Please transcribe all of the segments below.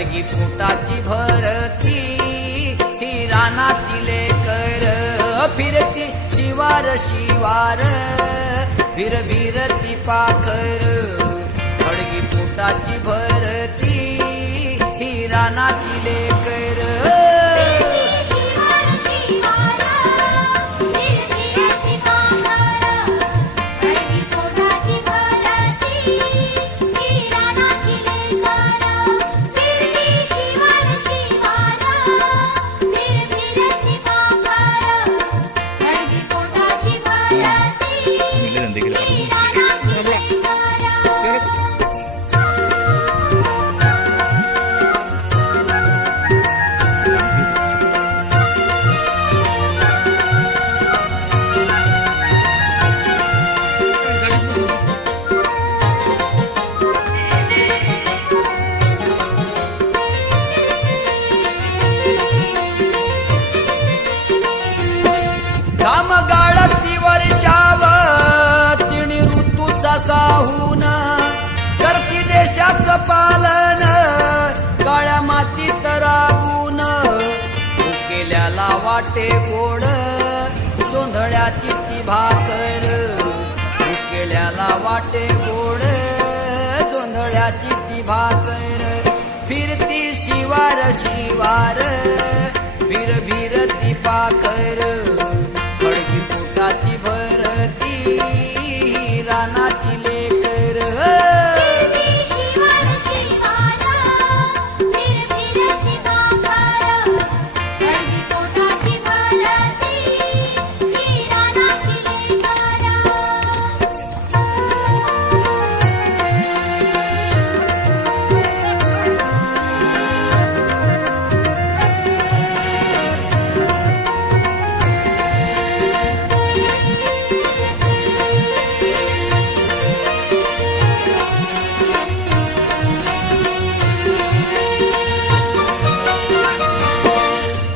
खडगी पोटाची भरती ही रानाची लेकर फिरती शिवार शिवार भिरभिरती पाखर खडगी पोटाची भरती ही रानाची लेकर घाम गाळती वर्षाव तिणी ऋतूचा साहून करती देशाचं पालन काळ्या मातीत राबून केल्याला वाटे गोड जोंधळ्याची ती भाकर केल्याला वाटे गोड जोंधळ्याची ती भाकर फिरती शिवार शिवार भिरभिरती पाखर खडगी पोटाची भरती रानाची लेकर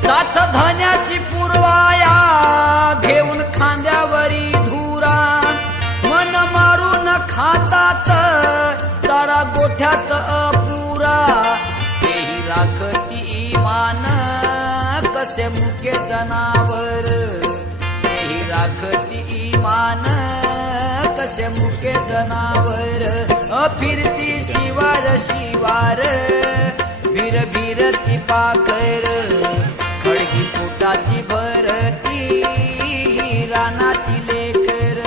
साथ धान्याची पुरवाया घेऊन खांद्यावरी धुरा मन मारून खातात तारा गोठ्यात अपुरा तेही राखती इमान कसे मुके जनावर तेही राखती इमान कसे मुके जनावर फिरती शिवार शिवार भिरभिरती पाखर खडगी पोटाची भरती ही रानाची लेकर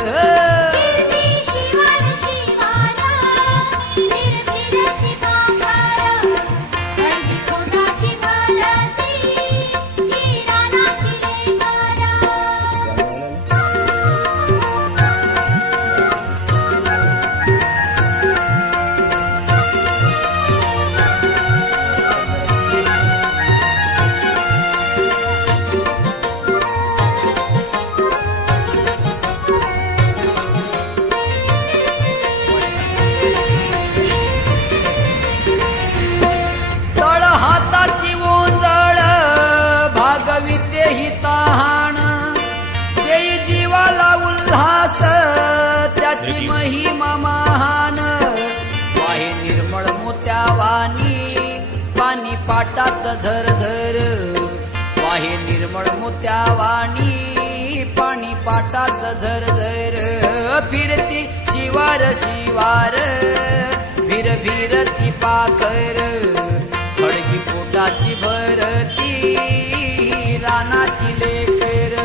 ही तहान देई जीवाला उल्हास त्याची महिमा महान वाहे निर्मळ मोत्यावानी पाणी पाटाच झरझर वाहे निर्मळ मोत्यावानी पाणी पाटाच झरझर फिरती शिवार शिवार भिरभिरती पाखर खडगी पोटाची भरती रानाची लेकर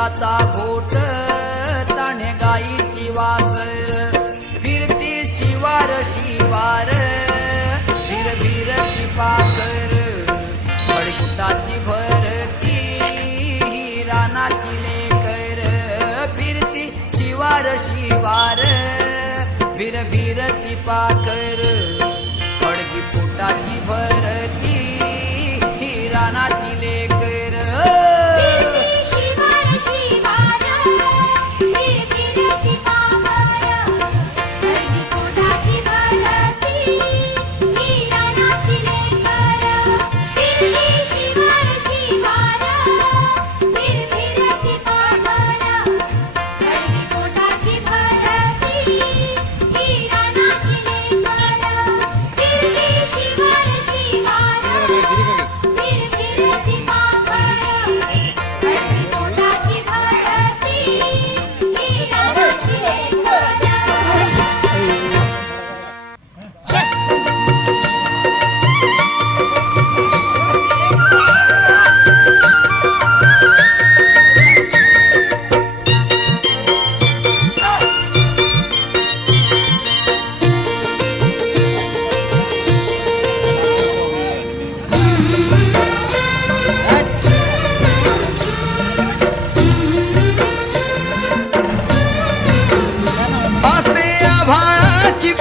दुधाचा घोट ताणे गाईची वासर फिरती शिवार शिवार फिर फिरती पाखर खडकुटाची भरती रानाची लेकर फिरती शिवार शिवार फिर फिरती पाखर खडकी पोटाची भरती रानाची लेकर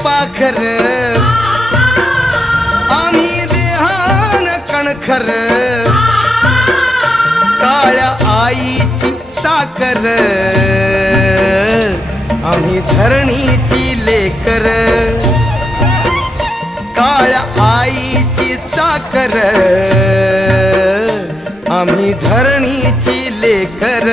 पाखर आम्ही देहान कणखर काळ्या आईची साकर आम्ही धरणीची लेकर काळ्या आईची साकर आम्ही धरणीची लेकर